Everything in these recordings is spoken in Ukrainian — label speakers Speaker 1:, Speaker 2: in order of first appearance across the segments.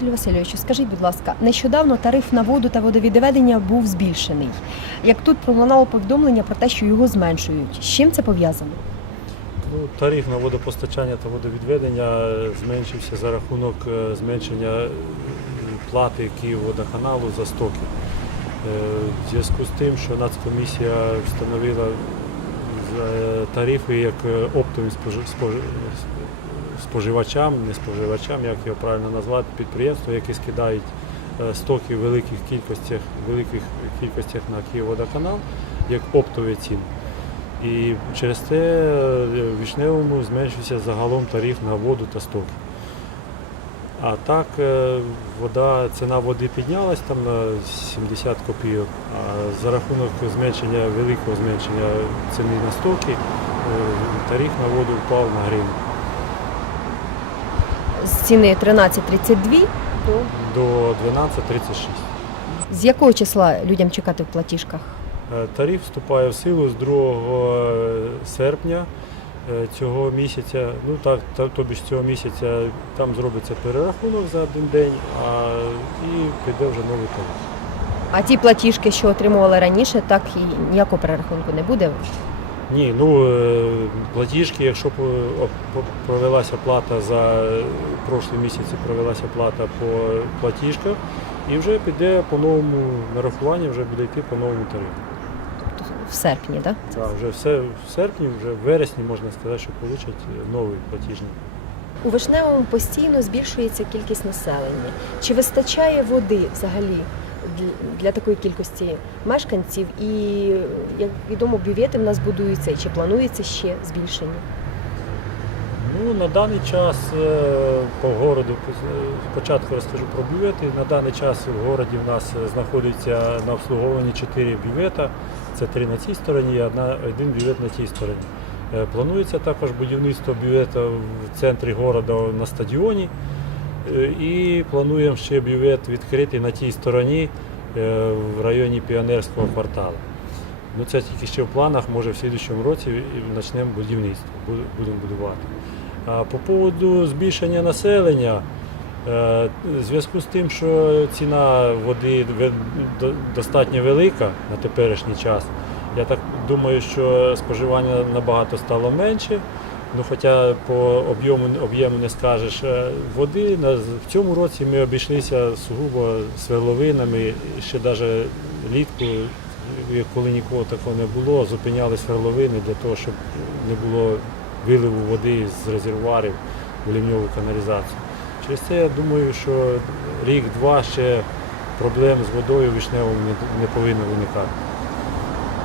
Speaker 1: Василю Васильовичу, скажіть, будь ласка, нещодавно тариф на воду та водовідведення був збільшений. Як тут пролунало повідомлення про те, що його зменшують. З чим це пов'язано?
Speaker 2: Ну, тариф на водопостачання та водовідведення е, зменшився за рахунок е, зменшення е, плати Київводоканалу за стоки. В зв'язку з тим, що Нацкомісія встановила тарифи як спожи- споживачам, не споживачам, як його правильно назвати, підприємства, які скидають е, стоки в великих кількостях, великих кількостях на Київводоканал, як оптові ціни. І через це е, в Вішневому зменшився загалом тариф на воду та стоки. А так е, вода, ціна води піднялась там на 70 копійок, а за рахунок зменшення, великого зменшення ціни на стоки, тариф на воду впав на гривню
Speaker 1: З ціни 13,32 до
Speaker 2: до 12,36.
Speaker 1: з якого числа людям чекати в платіжках?
Speaker 2: Е, Тариф вступає в силу з 2 серпня е, цього місяця. Ну так, тобі ж цього місяця там зробиться перерахунок за один день, а і піде вже новий тариф.
Speaker 1: А ті платіжки, що отримували раніше, так і ніякого перерахунку не буде.
Speaker 2: Ні, ну е, платіжки, якщо е, по- провелася плата за е, прошлі місяці, провелася плата по платіжках, і вже піде по новому нарахуванню, вже буде йти по новому тарифу.
Speaker 1: Тобто в серпні, так?
Speaker 2: Так, вже все в серпні, вже в вересні можна сказати, що получать новий платіжний.
Speaker 1: У Вишневому постійно збільшується кількість населення. Чи вистачає води взагалі для- такої кількості мешканців? І як відомо, бювети в нас будуються, чи планується ще збільшення?
Speaker 2: Ну, на даний час е, по городу, спочатку розкажу про бювети. На даний час в городі в нас знаходиться на обслуговуванні 4 бювета. Це три на цій стороні і один бювет на тій стороні. Е, Планується також будівництво бювета в центрі города на стадіоні. Е, І плануємо ще бювет відкрити на тій стороні е, в районі піонерського кварталу. Ну, це тільки ще в планах, може в слідчому році почнемо будівництво, будемо будувати. А по поводу збільшення населення, е, в зв'язку з тим, що ціна води достатньо велика на теперішній час, я так думаю, що споживання набагато стало менше. Ну, хоча по об'єму об'єму не скажеш е, води. В цьому році ми обійшлися сугубо сверловинами, ще навіть літку, е, коли нікого такого не було, зупиняли сверловини для того, щоб не було виливу води з резервуарів в лівньову каналізацію. Через це я думаю, що рік-два ще проблем з водою в Вишневому не, не повинно виникати.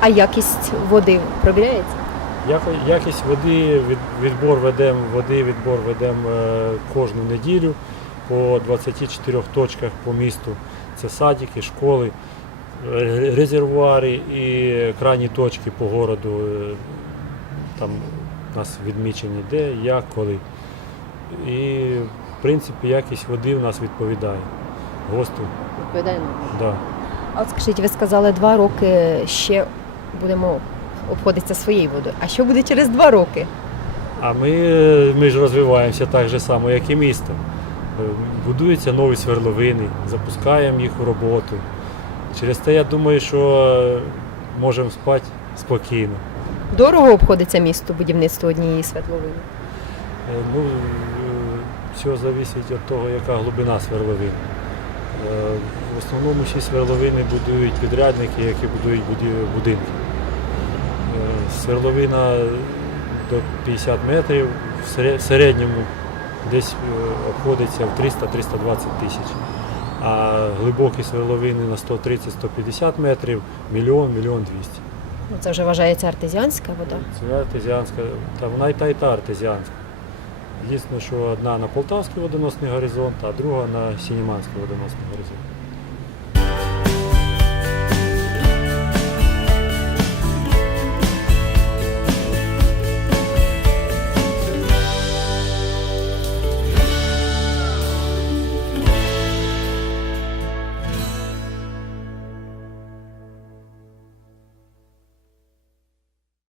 Speaker 1: А якість води провіряється?
Speaker 2: Якість води, від- відбор ведемо води, відбор ведемо е, кожну неділю по 24 точках по місту. Це садики, школи, резервуари і крайні точки по городу. е, Там у нас відмічені де, як, коли. І в принципі якість води в нас відповідає. ГОСТу.
Speaker 1: Відповідає
Speaker 2: Да.
Speaker 1: А от скажіть, ви сказали, два роки ще будемо обходитися своєю водою. А що буде через два роки?
Speaker 2: А ми, ми ж розвиваємося так же само, як і місто. Е, Будуються нові свердловини, запускаємо їх у роботу. Через те я думаю, що можемо спати спокійно.
Speaker 1: Дорого обходиться місто будівництво однієї свердловини?
Speaker 2: Е, Ну, е, все залежить від того, яка глибина свердловин. Е, В основному всі свердловини будують підрядники, які будують будинки. Сверловина до 50 метрів в середньому десь е, обходиться в 300-320 тисяч. А глибокі сверловини на 130-150 метрів мільйон, мільйон двісті.
Speaker 1: Ну, Це вже вважається артезіанська вода.
Speaker 2: Це артезіанська, та вона і та, і та артезіанська. Єдине, що одна на Полтавський водоносний горизонт, а друга на Сініманський водоносний горизонт.